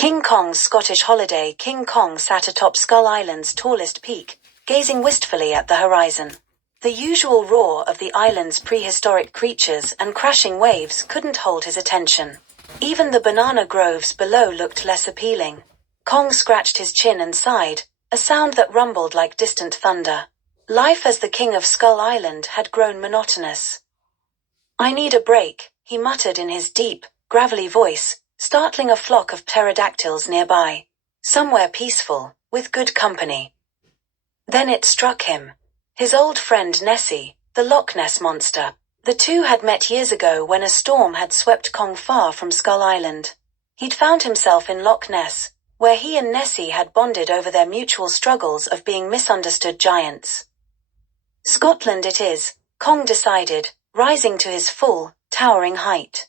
King Kong's Scottish holiday. King Kong sat atop Skull Island's tallest peak, gazing wistfully at the horizon. The usual roar of the island's prehistoric creatures and crashing waves couldn't hold his attention. Even the banana groves below looked less appealing. Kong scratched his chin and sighed, a sound that rumbled like distant thunder. Life as the king of Skull Island had grown monotonous. "I need a break," he muttered in his deep, gravelly voice, startling a flock of pterodactyls nearby. Somewhere peaceful, with good company. Then it struck him. His old friend Nessie, the Loch Ness monster. The two had met years ago when a storm had swept Kong far from Skull Island. He'd found himself in Loch Ness, where he and Nessie had bonded over their mutual struggles of being misunderstood giants. Scotland it is, Kong decided, rising to his full, towering height.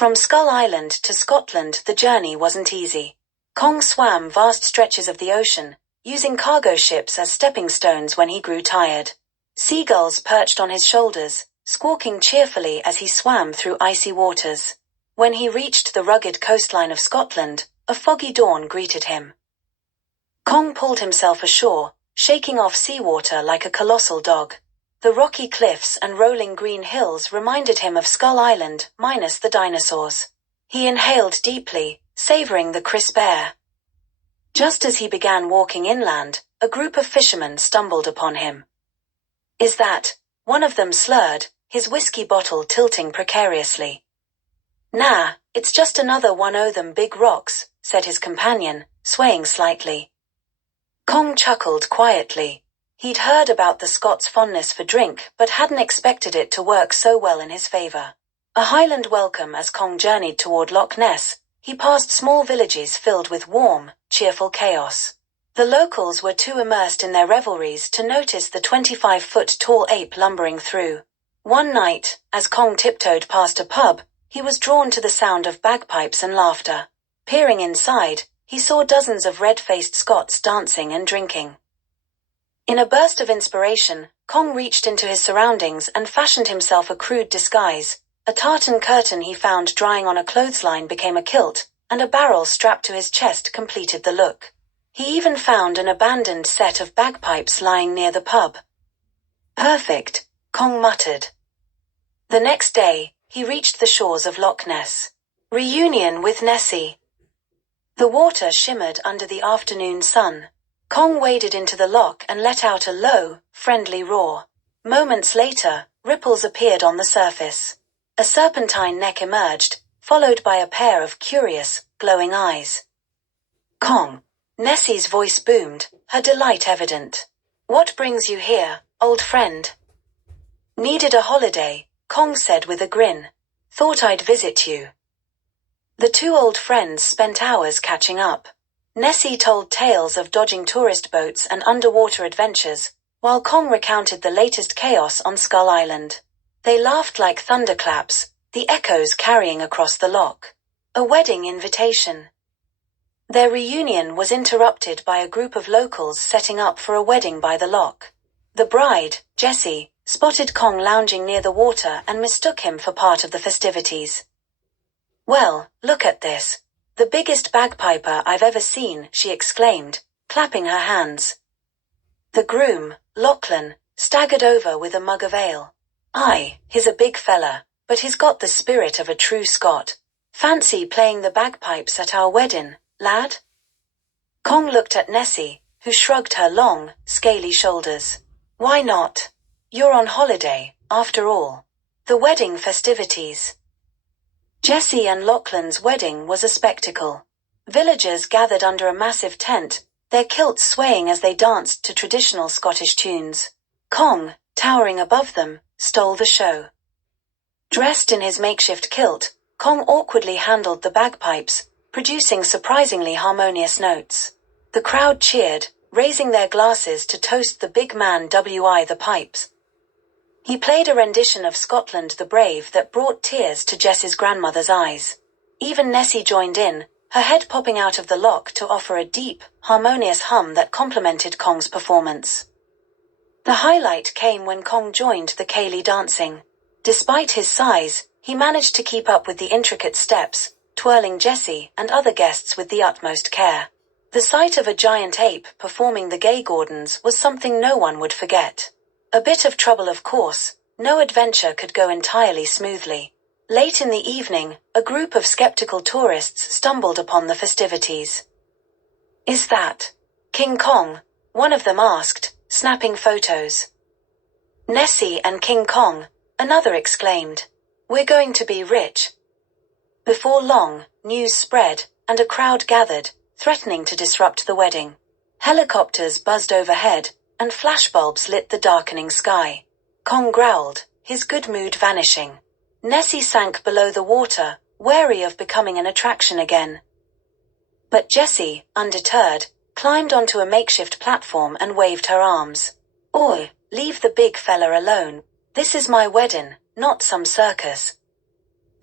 From Skull Island to Scotland the journey wasn't easy. Kong swam vast stretches of the ocean, using cargo ships as stepping stones when he grew tired. Seagulls perched on his shoulders, squawking cheerfully as he swam through icy waters. When he reached the rugged coastline of Scotland, a foggy dawn greeted him. Kong pulled himself ashore, shaking off seawater like a colossal dog. The rocky cliffs and rolling green hills reminded him of Skull Island, minus the dinosaurs. He inhaled deeply, savoring the crisp air. Just as he began walking inland, a group of fishermen stumbled upon him. "Is that?" One of them slurred, his whiskey bottle tilting precariously. "Nah, it's just another one o' them big rocks," said his companion, swaying slightly. Kong chuckled quietly. He'd heard about the Scots' fondness for drink but hadn't expected it to work so well in his favor. A Highland welcome. As Kong journeyed toward Loch Ness, he passed small villages filled with warm, cheerful chaos. The locals were too immersed in their revelries to notice the 25-foot-tall ape lumbering through. One night, as Kong tiptoed past a pub, he was drawn to the sound of bagpipes and laughter. Peering inside, he saw dozens of red-faced Scots dancing and drinking. In a burst of inspiration, Kong reached into his surroundings and fashioned himself a crude disguise. A tartan curtain he found drying on a clothesline became a kilt, and a barrel strapped to his chest completed the look. He even found an abandoned set of bagpipes lying near the pub. "Perfect," Kong muttered. The next day, he reached the shores of Loch Ness. Reunion with Nessie. The water shimmered under the afternoon sun. Kong waded into the loch and let out a low, friendly roar. Moments later, ripples appeared on the surface. A serpentine neck emerged, followed by a pair of curious, glowing eyes. "Kong!" Nessie's voice boomed, her delight evident. "What brings you here, old friend?" "Needed a holiday," Kong said with a grin. "Thought I'd visit you." The two old friends spent hours catching up. Nessie told tales of dodging tourist boats and underwater adventures, while Kong recounted the latest chaos on Skull Island. They laughed like thunderclaps, the echoes carrying across the loch. A wedding invitation. Their reunion was interrupted by a group of locals setting up for a wedding by the loch. The bride, Jessie, spotted Kong lounging near the water and mistook him for part of the festivities. "Well, look at this. The biggest bagpiper I've ever seen," she exclaimed, clapping her hands. The groom, Lachlan, staggered over with a mug of ale. "Aye, he's a big fella, but he's got the spirit of a true Scot. Fancy playing the bagpipes at our wedding, lad?" Kong looked at Nessie, who shrugged her long, scaly shoulders. "Why not? You're on holiday, after all. The wedding festivities." Jessie and Lachlan's wedding was a spectacle. Villagers gathered under a massive tent, their kilts swaying as they danced to traditional Scottish tunes. Kong, towering above them, stole the show. Dressed in his makeshift kilt, Kong awkwardly handled the bagpipes, producing surprisingly harmonious notes. The crowd cheered, raising their glasses to toast the big man wi the pipes. He played a rendition of Scotland the Brave that brought tears to Jess's grandmother's eyes. Even Nessie joined in, her head popping out of the loch to offer a deep, harmonious hum that complemented Kong's performance. The highlight came when Kong joined the ceilidh dancing. Despite his size, he managed to keep up with the intricate steps, twirling Jessie and other guests with the utmost care. The sight of a giant ape performing the gay Gordons was something no one would forget. A bit of trouble, of course. No adventure could go entirely smoothly. Late in the evening, a group of skeptical tourists stumbled upon the festivities. "Is that King Kong?" one of them asked, snapping photos. "Nessie and King Kong," another exclaimed. "We're going to be rich." Before long, news spread, and a crowd gathered, threatening to disrupt the wedding. Helicopters buzzed overhead, and flashbulbs lit the darkening sky. Kong growled, his good mood vanishing. Nessie sank below the water, wary of becoming an attraction again. But Jessie, undeterred, climbed onto a makeshift platform and waved her arms. "Oi, leave the big fella alone. This is my wedding, not some circus."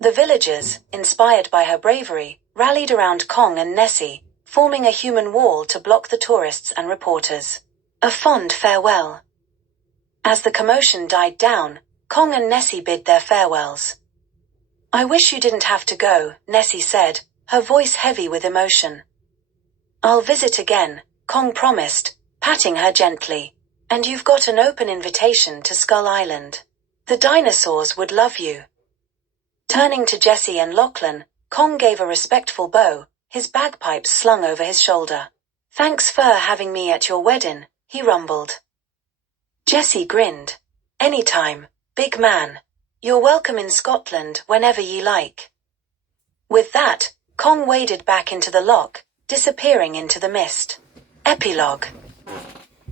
The villagers, inspired by her bravery, rallied around Kong and Nessie, forming a human wall to block the tourists and reporters. A fond farewell. As the commotion died down, Kong and Nessie bid their farewells. "I wish you didn't have to go," Nessie said, her voice heavy with emotion. "I'll visit again," Kong promised, patting her gently. "And you've got an open invitation to Skull Island. The dinosaurs would love you." Turning to Jessie and Lachlan, Kong gave a respectful bow, his bagpipes slung over his shoulder. "Thanks for having me at your wedding," he rumbled. Jessie grinned. "Anytime, big man. You're welcome in Scotland whenever ye like." With that, Kong waded back into the loch, disappearing into the mist. Epilogue.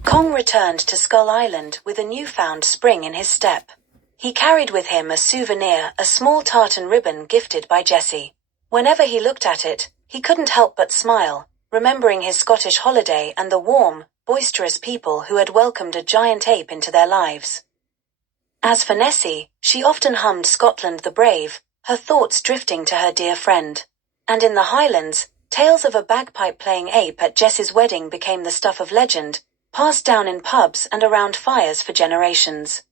Kong returned to Skull Island with a newfound spring in his step. He carried with him a souvenir, a small tartan ribbon gifted by Jessie. Whenever he looked at it, he couldn't help but smile, remembering his Scottish holiday and the warm, boisterous people who had welcomed a giant ape into their lives. As for Nessie, she often hummed Scotland the Brave, her thoughts drifting to her dear friend. And in the Highlands, tales of a bagpipe-playing ape at Jessie's wedding became the stuff of legend, passed down in pubs and around fires for generations.